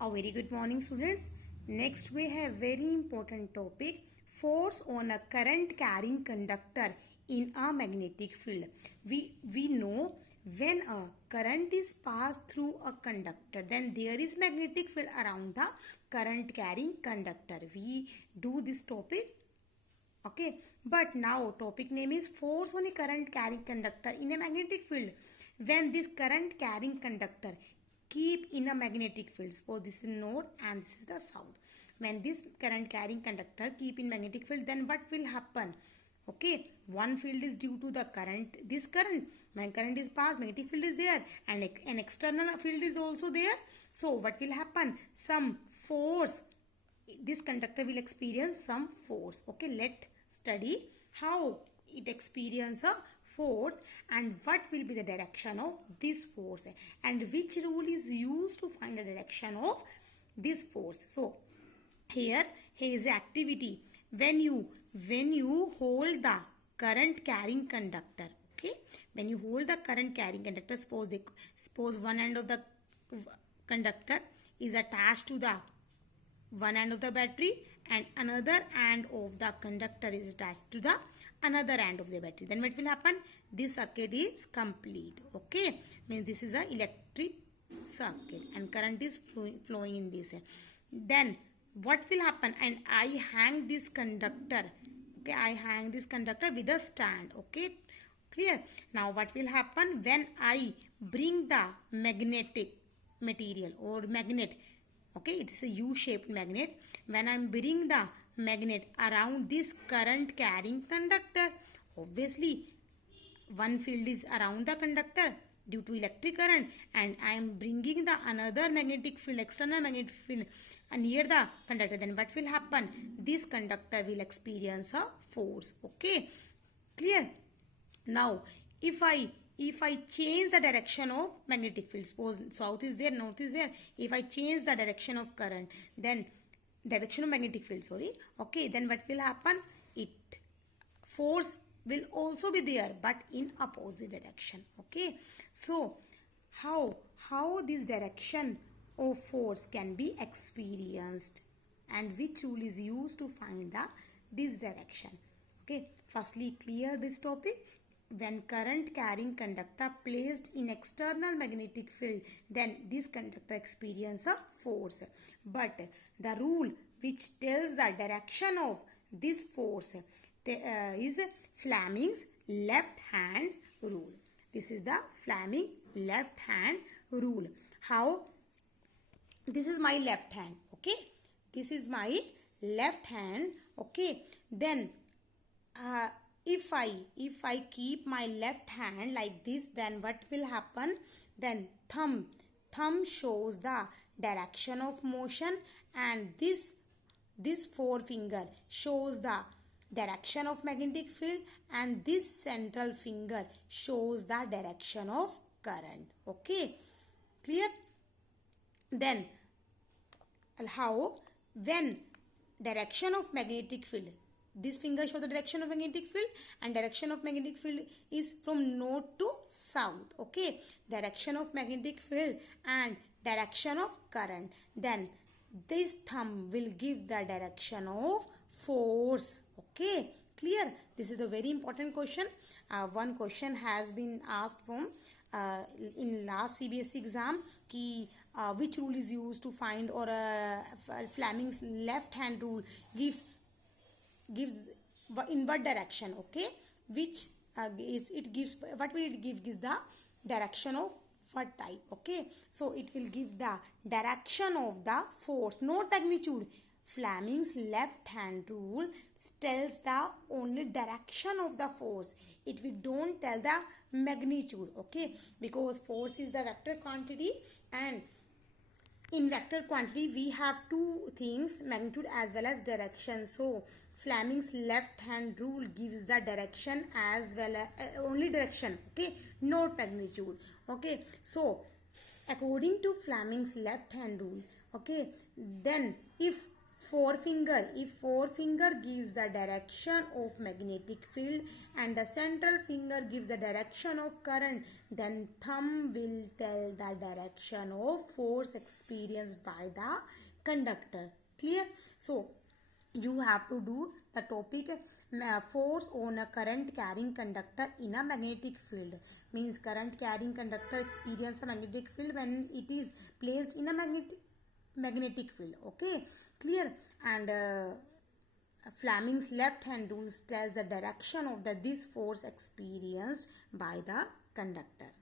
A very good morning, students. Next we have very important topic, force on a current carrying conductor in a magnetic field. We know when a current is passed through a conductor, then there is magnetic field around the current carrying conductor. We do this topic. Okay, but now topic name is force on a current carrying conductor in a magnetic field. When this current carrying conductor keep in a magnetic field, suppose this is north and this is the south. When this current carrying conductor keep in magnetic field, then what will happen? Okay, one field is due to the current, this current, when current is passed, magnetic field is there, and an external field is also there. So what will happen? Some force, this conductor will experience some force. Okay, let study how it experience a force and what will be the direction of this force and which rule is used to find the direction of this force. So here is the activity. When you hold the current carrying conductor, okay, when you hold the current carrying conductor, suppose one end of the conductor is attached to the one end of the battery and another end of the conductor is attached to the another end of the battery, then what will happen? This circuit is complete. Okay, means this is a electric circuit and current is flowing in this. Then what will happen? And I hang this conductor. Okay, I hang this conductor with a stand. Okay, clear? Now what will happen when I bring the magnetic material or magnet? Okay, it is a U-shaped magnet. When I am bringing the magnet around this current carrying conductor, obviously one field is around the conductor due to electric current, and I am bringing the another magnetic field, external magnetic field near the conductor, then what will happen? This conductor will experience a force. Okay, clear? Now if I change the direction of magnetic field, suppose south is there, north is there, if I change the direction of current, then direction of magnetic field, okay, then what will happen? It force will also be there but in opposite direction. Okay, so how this direction of force can be experienced and which rule is used to find this direction? Okay, firstly clear this topic. When current carrying conductor placed in external magnetic field, then this conductor experience a force. But the rule which tells the direction of this force is Fleming's left hand rule. This is the Fleming left hand rule. How? This is my left hand. Okay, this is my left hand. Okay, then if I keep my left hand like this, then what will happen? Then thumb shows the direction of motion and this forefinger shows the direction of magnetic field and this central finger shows the direction of current. Okay, clear? Then how? When direction of magnetic field, this finger shows the direction of magnetic field and direction of magnetic field is from north to south. Okay, direction of magnetic field and direction of current, then this thumb will give the direction of force. Okay, clear? This is a very important question. One question has been asked from in last CBSE exam ki which rule is used to find, or Fleming's left hand rule gives in what direction? Okay, which it gives, what will it give? Gives the direction of what type? Okay, so it will give the direction of the force, not magnitude. Fleming's left hand rule tells the only direction of the force. It will don't tell the magnitude. Okay, because force is the vector quantity and in vector quantity we have two things, magnitude as well as direction. So Fleming's left hand rule gives the direction as well as only direction. Okay, not magnitude. Okay, so according to Fleming's left hand rule, okay, then if forefinger, if forefinger gives the direction of magnetic field and the central finger gives the direction of current, then thumb will tell the direction of force experienced by the conductor. Clear? So you have to do the topic force on a current carrying conductor in a magnetic field. Means current carrying conductor experience a magnetic field when it is placed in a magnetic field. Okay, clear? And Fleming's left hand rule tells the direction of this force experienced by the conductor.